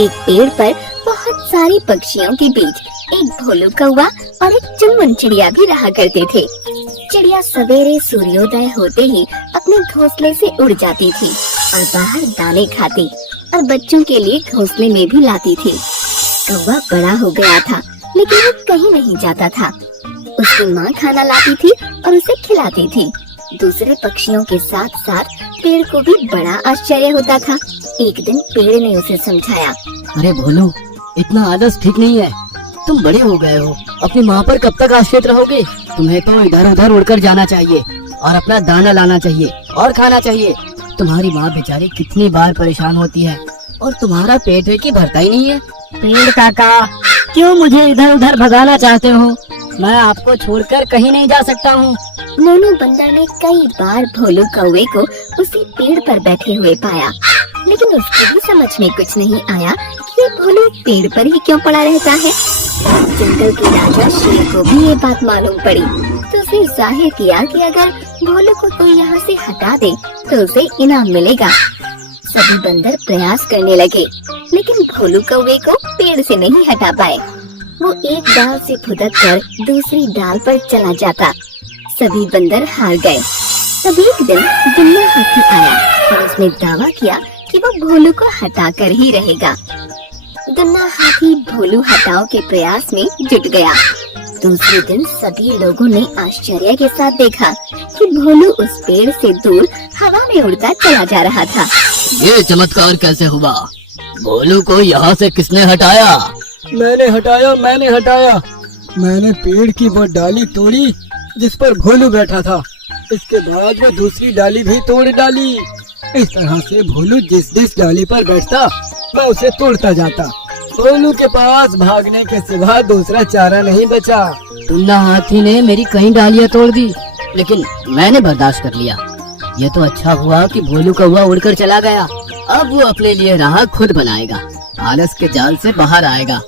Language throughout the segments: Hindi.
एक पेड़ पर बहुत सारे पक्षियों के बीच एक भोलू कौवा और एक चुनमुन चिड़िया भी रहा करते थे। चिड़िया सवेरे सूर्योदय होते ही अपने घोंसले से उड़ जाती थी और बाहर दाने खाती और बच्चों के लिए घोंसले में भी लाती थी। कौवा बड़ा हो गया था लेकिन वो कहीं नहीं जाता था। उसकी माँ खाना लाती थी और उसे खिलाती थी। दूसरे पक्षियों के साथ साथ पेड़ को भी बड़ा आश्चर्य होता था। एक दिन पेड़ ने उसे समझाया, अरे भोलू, इतना आलस ठीक नहीं है। तुम बड़े हो गए हो, अपनी माँ पर कब तक आश्रित रहोगे? तुम्हें तो इधर उधर उड़कर जाना चाहिए और अपना दाना लाना चाहिए और खाना चाहिए। तुम्हारी माँ बेचारी कितनी बार परेशान होती है और तुम्हारा पेट है कि भरता ही नहीं है। पेड़ काका, क्यों मुझे इधर उधर भगाना चाहते हो? मैं आपको छोड़कर कहीं नहीं जा सकता हूँ। मोनू बंदर ने कई बार भोलू कौवे को उसी पेड़ पर बैठे हुए पाया, लेकिन उसको भी समझ में कुछ नहीं आया कि ये भोलू पेड़ पर ही क्यों पड़ा रहता है। जंगल के राजा शेर को भी ये बात मालूम पड़ी, तो उसने जाहिर किया कि अगर भोलू को कोई यहाँ से हटा दे तो उसे इनाम मिलेगा। सभी बंदर प्रयास करने लगे, लेकिन भोलू कौवे को पेड़ से नहीं हटा पाए। वो एक डाल से फुदक कर दूसरी डाल पर चला जाता। सभी बंदर हार गए। तब एक दिन दुन्ना हाथी आया और उसने दावा किया कि वो भोलू को हटा कर ही रहेगा। दुन्ना हाथी भोलू हटाओ के प्रयास में जुट गया। दूसरे दिन सभी लोगों ने आश्चर्य के साथ देखा कि भोलू उस पेड़ से दूर हवा में उड़ता चला जा रहा था। ये चमत्कार कैसे हुआ? भोलू को यहाँ से किसने हटाया? मैंने हटाया। मैंने पेड़ की वो डाली तोड़ी जिस पर भोलू बैठा था। इसके बाद वो दूसरी डाली भी तोड़ डाली। इस तरह से भोलू जिस जिस डाली पर बैठता मैं उसे तोड़ता जाता। भोलू के पास भागने के सिवा दूसरा चारा नहीं बचा। टुन्ना हाथी ने मेरी कई डालियाँ तोड़ दी, लेकिन मैंने बर्दाश्त कर लिया। ये तो अच्छा हुआ कि भोलू कौवा उड़कर चला गया। अब वो अपने लिए राह खुद बनाएगा, आलस के जाल से बाहर आएगा।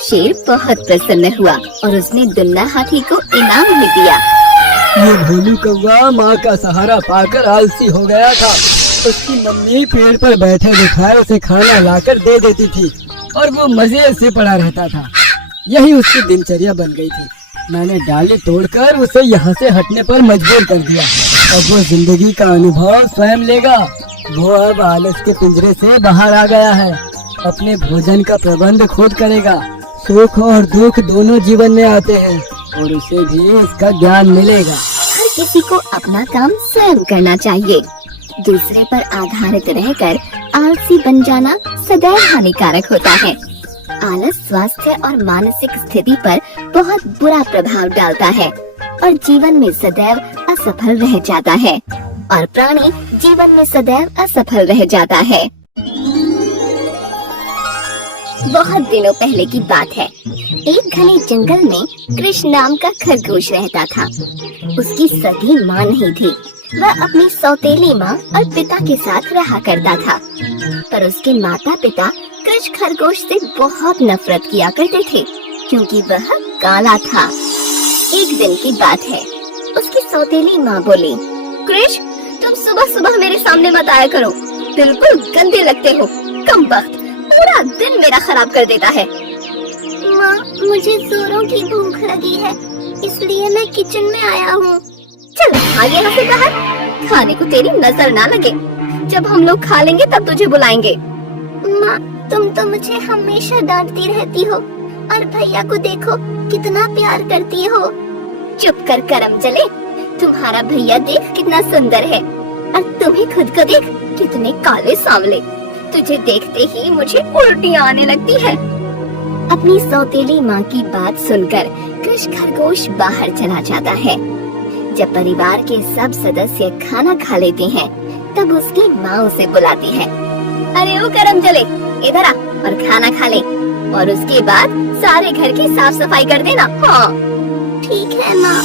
शेर बहुत प्रसन्न हुआ और उसने दुन्ना हाथी को इनाम भी दिया। ये भोलू कौवा माँ का सहारा पाकर आलसी हो गया था। उसकी मम्मी पेड़ पर बैठे बिठाए उसे खाना लाकर दे देती थी और वो मजे से पड़ा रहता था। यही उसकी दिनचर्या बन गई थी। मैंने डाली तोड़कर उसे यहाँ से हटने पर मजबूर कर दिया। अब वो जिंदगी का अनुभव स्वयं लेगा। वो अब आलस के पिंजरे से बाहर आ गया है। अपने भोजन का प्रबंध खुद करेगा। सुख और दुख दोनों जीवन में आते हैं और उसे भी इसका ज्ञान मिलेगा। हर किसी को अपना काम स्वयं करना चाहिए। दूसरे पर आधारित रहकर आलसी बन जाना सदैव हानिकारक होता है। आलस स्वास्थ्य और मानसिक स्थिति पर बहुत बुरा प्रभाव डालता है और जीवन में सदैव असफल रह जाता है और प्राणी जीवन में सदैव असफल रह जाता है। बहुत दिनों पहले की बात है। एक घने जंगल में कृष्ण नाम का खरगोश रहता था। उसकी सगी माँ नहीं थी। वह अपनी सौतेली माँ और पिता के साथ रहा करता था, पर उसके माता पिता कृष्ण खरगोश से बहुत नफरत किया करते थे क्योंकि वह काला था। एक दिन की बात है। उसकी सौतेली माँ बोली, कृष्ण, तुम सुबह सुबह मेरे सामने मत आया करो। बिल्कुल गंदे लगते हो। कमबख्त, पूरा दिन मेरा खराब कर देता है। माँ, मुझे जोरों की भूख लगी है, इसलिए मैं किचन में आया हूँ। चल भाग यहाँ से बाहर। खाने को तेरी नजर ना लगे। जब हम लोग खा लेंगे तब तुझे बुलाएंगे। माँ, तुम तो मुझे हमेशा डांटती रहती हो और भैया को देखो कितना प्यार करती हो। चुप कर करम जले। तुम्हारा भैया देख कितना सुंदर है और तुम्हें खुद को देख कितने काले सांवले। तुझे देखते ही मुझे उल्टियाँ आने लगती है। अपनी सौतेली माँ की बात सुनकर कृष्ण खरगोश बाहर चला जाता है। जब परिवार के सब सदस्य खाना खा लेते हैं, तब उसकी माँ उसे बुलाती है। अरे ओ करम जले, इधर आ और खाना खा ले और उसके बाद सारे घर की साफ सफाई कर देना। हाँ ठीक है माँ।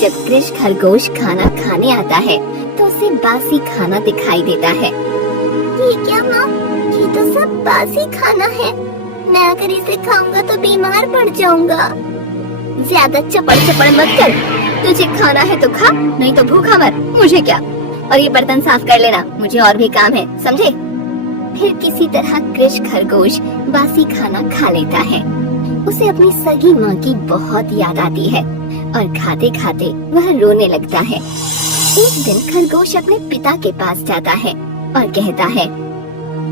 जब कृष्ण खरगोश खाना खाने आता है तो उसे बासी खाना दिखाई देता है। ये क्या माँ? ये तो सब बासी खाना है। मैं अगर इसे खाऊंगा तो बीमार पड़ जाऊंगा। ज्यादा चपड़ चपड़ मत कर। तुझे खाना है तो खा, नहीं तो भूखा मर। मुझे क्या। और ये बर्तन साफ कर लेना, मुझे और भी काम है, समझे? फिर किसी तरह कृष खरगोश बासी खाना खा लेता है। उसे अपनी सगी माँ की बहुत याद आती है और खाते खाते वह रोने लगता है। एक दिन खरगोश अपने पिता के पास जाता है और कहता है,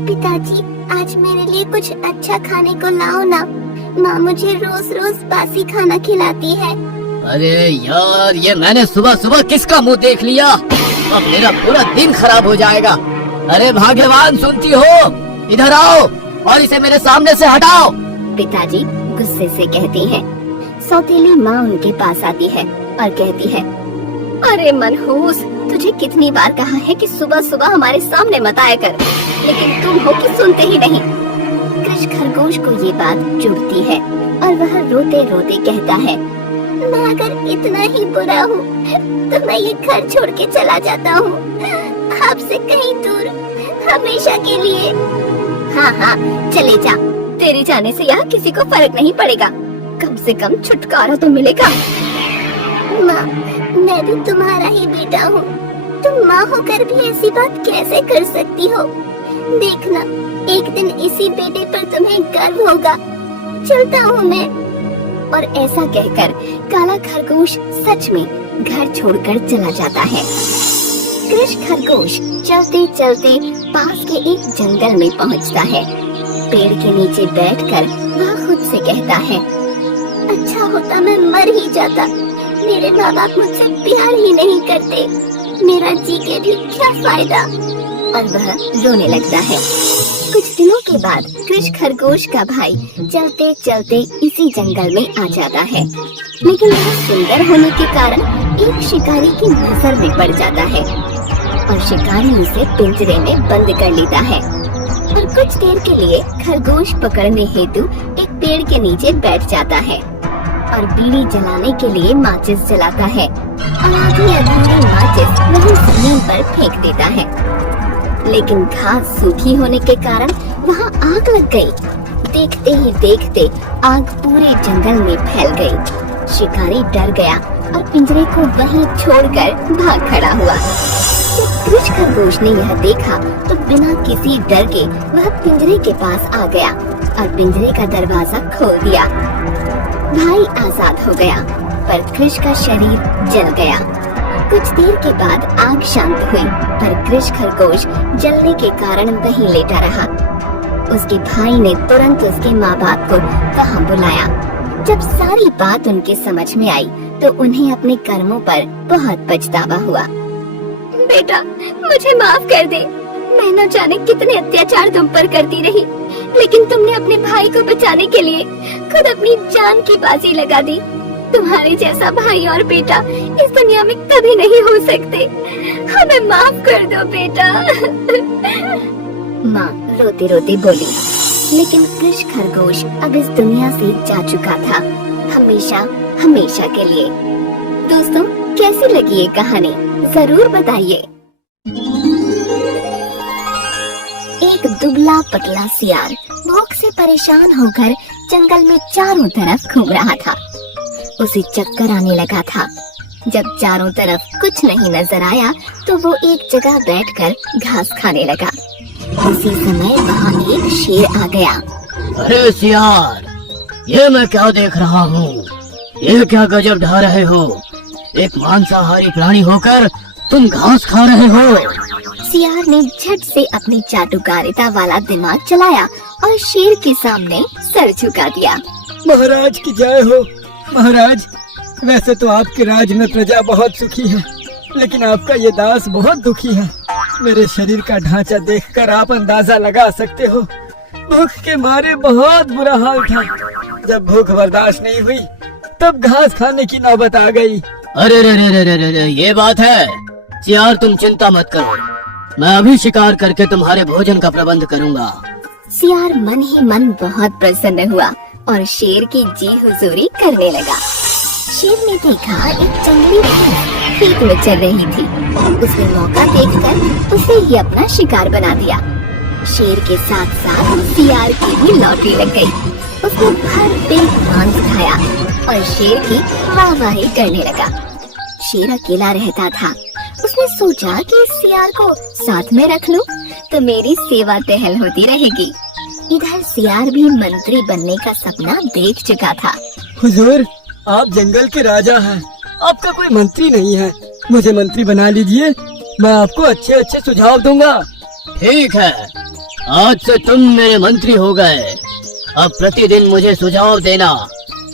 पिताजी आज मेरे लिए कुछ अच्छा खाने को लाओ ना, माँ मुझे रोज रोज बासी खाना खिलाती है। अरे यार, ये मैंने सुबह सुबह किसका मुंह देख लिया, अब मेरा पूरा दिन खराब हो जाएगा। अरे भाग्यवान सुनती हो, इधर आओ और इसे मेरे सामने से हटाओ। पिताजी गुस्से से कहती हैं। सौतेली माँ उनके पास आती है और कहती है, अरे मनहूस, तुझे कितनी बार कहा है कि सुबह सुबह हमारे सामने मत आया कर, लेकिन तुम हो कि सुनते ही नहीं। कृष खरगोश को ये बात चुभती है और वह रोते रोते कहता है, मैं अगर इतना ही बुरा हूँ तो मैं ये घर छोड़ के चला जाता हूँ, आपसे कहीं दूर, हमेशा के लिए। हाँ हाँ चले जा, तेरे जाने से यहाँ किसी को फर्क नहीं पड़ेगा, कम से कम छुटकारा तो मिलेगा। माँ, मैं भी तुम्हारा ही बेटा हूँ, तुम माँ होकर भी ऐसी बात कैसे कर सकती हो? देखना, एक दिन इसी बेटे पर तुम्हें गर्व होगा। चलता हूँ मैं। और ऐसा कहकर काला खरगोश सच में घर छोड़कर चला जाता है। कृष खरगोश चलते चलते पास के एक जंगल में पहुँचता है। पेड़ के नीचे बैठकर वह खुद से कहता है, अच्छा होता मैं मर ही जाता, मेरे माँ बाप मुझसे प्यार ही नहीं करते, मेरा जी के भी क्या फायदा। और वह रोने लगता है। कुछ दिनों के बाद कृष खरगोश का भाई चलते चलते इसी जंगल में आ जाता है, लेकिन वह सुंदर होने के कारण एक शिकारी की नजर में पड़ जाता है और शिकारी उसे पिंजरे में बंद कर लेता है। और कुछ देर के लिए खरगोश पकड़ने हेतु एक पेड़ के नीचे बैठ जाता है और बीड़ी जलाने के लिए माचिस जलाता है और आधी अधूरी माचिस वहीं जमीन पर फेंक देता है। लेकिन घास सूखी होने के कारण वहाँ आग लग गई। देखते ही देखते आग पूरे जंगल में फैल गई। शिकारी डर गया और पिंजरे को वहीं छोड़कर भाग खड़ा हुआ। जब कृष खरगोश ने यह देखा तो बिना किसी डर के वह पिंजरे के पास आ गया और पिंजरे का दरवाजा खोल दिया। भाई आजाद हो गया, पर कृष का शरीर जल गया। कुछ देर के बाद आग शांत हुई, पर कृष खरगोश जलने के कारण वहीं लेटा रहा। उसके भाई ने तुरंत उसके माँ बाप को वहाँ बुलाया। जब सारी बात उनके समझ में आई तो उन्हें अपने कर्मों पर बहुत पछतावा हुआ। बेटा, मुझे माफ कर दे, मैं न जाने कितने अत्याचार तुम पर करती रही, लेकिन तुमने अपने भाई को बचाने के लिए खुद अपनी जान की बाजी लगा दी। तुम्हारे जैसा भाई और बेटा इस दुनिया में कभी नहीं हो सकते, हमें माफ कर दो बेटा। माँ रोते रोते बोली। लेकिन कृष खरगोश अब इस दुनिया से जा चुका था, हमेशा हमेशा के लिए। दोस्तों, कैसी लगी ये कहानी जरूर बताइए। एक दुबला पतला सियार भूख से परेशान होकर जंगल में चारों तरफ घूम रहा था। उसे चक्कर आने लगा था। जब चारों तरफ कुछ नहीं नजर आया तो वो एक जगह बैठकर घास खाने लगा। उसी समय वहाँ एक शेर आ गया। अरे सियार, ये मैं क्या देख रहा हूँ? ये क्या गजब ढा रहे हो? एक मांसाहारी प्राणी होकर तुम घास खा रहे हो। सियार ने झट से अपनी चाटुकारिता वाला दिमाग चलाया और शेर के सामने सर झुका दिया। महाराज की जय हो। महाराज, वैसे तो आपके राज में प्रजा बहुत सुखी है, लेकिन आपका ये दास बहुत दुखी है। मेरे शरीर का ढांचा देखकर आप अंदाजा लगा सकते हो। भूख के मारे बहुत बुरा हाल था। जब भूख बर्दाश्त नहीं हुई तब घास खाने की नौबत आ गई। अरे रे रे रे रे रे रे, ये बात है। सियार, तुम चिंता मत करो, मैं अभी शिकार करके तुम्हारे भोजन का प्रबंध करूँगा। सियार मन ही मन बहुत प्रसन्न हुआ और शेर की जी हुजूरी करने लगा। शेर ने देखा एक जंगली भैंस खेत में चल रही थी। उसने मौका देखकर उसे ही अपना शिकार बना दिया। शेर के साथ साथ सियार की भी लॉटरी लग गई। उसने भर पेट मांस खाया और शेर की वाहवाही करने लगा। शेर अकेला रहता था उसने सोचा कि इस सियार को साथ में रख लूं तो मेरी सेवा टहल होती रहेगी। इधर सियार भी मंत्री बनने का सपना देख चुका था। हुजूर, आप जंगल के राजा हैं, आपका कोई मंत्री नहीं है। मुझे मंत्री बना लीजिए, मैं आपको अच्छे अच्छे सुझाव दूंगा। ठीक है, आज से तुम मेरे मंत्री हो गए। अब प्रतिदिन मुझे सुझाव देना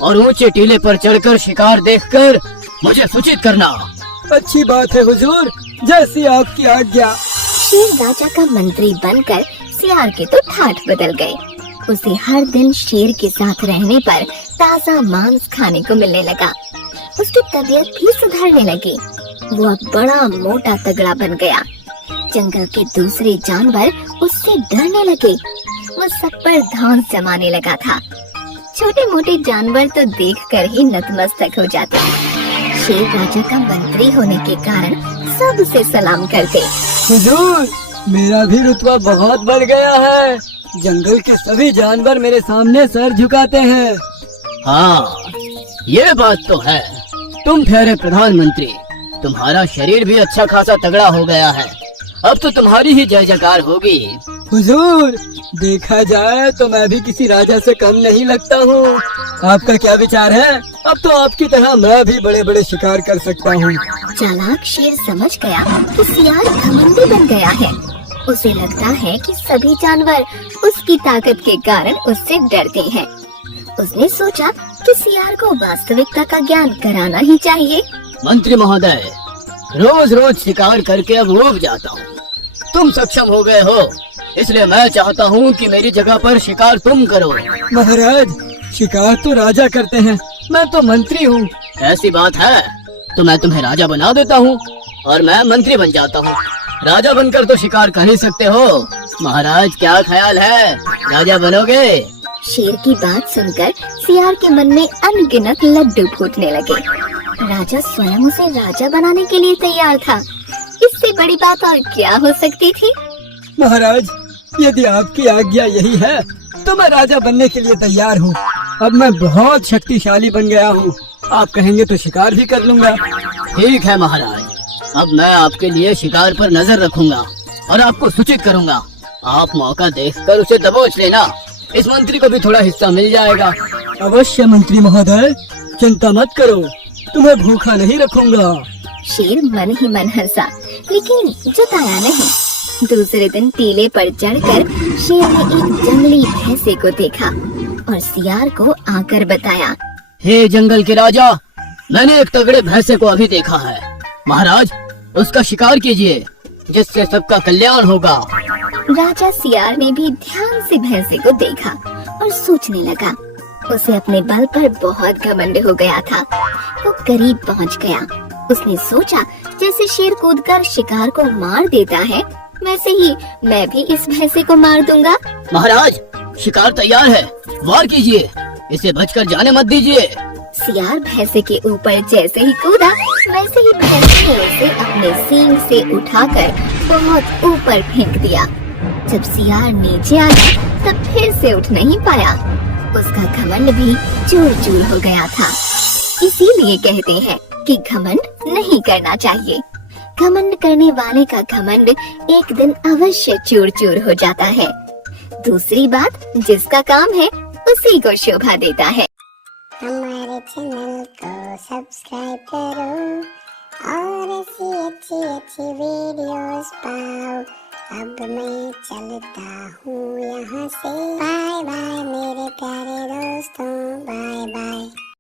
और ऊंचे टीले पर चढ़कर शिकार देखकर मुझे सूचित करना। अच्छी बात है हुजूर, जैसी आपकी आज्ञा। शेर राजा का मंत्री बनकर सियार के तो ठाठ बदल गए। उसे हर दिन शेर के साथ रहने पर ताज़ा मांस खाने को मिलने लगा। उसकी तबीयत भी सुधरने लगी। वो अब बड़ा मोटा तगड़ा बन गया। जंगल के दूसरे जानवर उससे डरने लगे। वो सब पर धौंस जमाने लगा था। छोटे मोटे जानवर तो देखकर ही नतमस्तक हो जाते। शेर राजा का मंत्री होने के कारण सब उसे सलाम करते। हुजूर, मेरा भी रुतबा बहुत बढ़ गया है। जंगल के सभी जानवर मेरे सामने सर झुकाते हैं। हाँ, ये बात तो है। तुम ठहरे प्रधानमंत्री, तुम्हारा शरीर भी अच्छा खासा तगड़ा हो गया है। अब तो तुम्हारी ही जय जयकार होगी। हुजूर, देखा जाए तो मैं भी किसी राजा से कम नहीं लगता हूँ। आपका क्या विचार है? अब तो आपकी तरह मैं भी बड़े बड़े शिकार कर सकता हूँ। चालाक शेर समझ गया कि सियार घमंडी बन गया है। उसे लगता है कि सभी जानवर उसकी ताकत के कारण उससे डरते हैं। उसने सोचा कि सियार को वास्तविकता का ज्ञान कराना ही चाहिए। मंत्री महोदय, रोज रोज शिकार करके अब ऊब जाता हूँ। तुम सक्षम हो गए हो, इसलिए मैं चाहता हूँ कि मेरी जगह पर शिकार तुम करो। महाराज, शिकार तो राजा करते हैं, मैं तो मंत्री हूँ। ऐसी बात है तो मैं तुम्हें राजा बना देता हूँ और मैं मंत्री बन जाता हूँ। राजा बनकर तो शिकार कर ही सकते हो। महाराज, क्या ख्याल है, राजा बनोगे? शेर की बात सुनकर सियार के मन में अनगिनत लड्डू फूटने लगे। राजा स्वयं उसे राजा बनाने के लिए तैयार था। इससे बड़ी बात और क्या हो सकती थी? महाराज, यदि आपकी आज्ञा यही है तो मैं राजा बनने के लिए तैयार हूँ। अब मैं बहुत शक्तिशाली बन गया हूँ। आप कहेंगे तो शिकार भी कर लूँगा। ठीक है महाराज, अब मैं आपके लिए शिकार पर नजर रखूंगा और आपको सूचित करूंगा। आप मौका देखकर उसे दबोच लेना। इस मंत्री को भी थोड़ा हिस्सा मिल जाएगा। अवश्य मंत्री महोदय, चिंता मत करो, तुम्हें भूखा नहीं रखूंगा। शेर मन ही मन हंसा, लेकिन जताया नहीं। दूसरे दिन टीले पर चढ़कर शेर ने एक जंगली भैंसे को देखा और सियार को आकर बताया। हे जंगल के राजा, मैंने एक तगड़े भैंसे को अभी देखा है। महाराज, उसका शिकार कीजिए, जिससे सबका कल्याण होगा। राजा सियार ने भी ध्यान से भैंसे को देखा और सोचने लगा। उसे अपने बल पर बहुत घमंड हो गया था। वो करीब पहुंच गया। उसने सोचा, जैसे शेर कूदकर शिकार को मार देता है, वैसे ही मैं भी इस भैंसे को मार दूंगा। महाराज, शिकार तैयार है, वार कीजिए, इसे बचकर जाने मत दीजिए। सियार भैंसे के ऊपर जैसे ही कूदा, वैसे ही भैंसे ने उसे अपने सींग से उठाकर बहुत ऊपर फेंक दिया। जब सियार नीचे आया तब फिर से उठ नहीं पाया। उसका घमंड भी चूर चूर हो गया था। इसीलिए कहते हैं कि घमंड नहीं करना चाहिए। घमंड करने वाले का घमंड एक दिन अवश्य चूर चूर हो जाता है। दूसरी बात, जिसका काम है उसी को शोभा देता है। हमारे चैनल को सब्सक्राइब करो और ऐसी अच्छी अच्छी वीडियोस पाओ। अब मैं चलता हूँ यहाँ से, बाय बाय।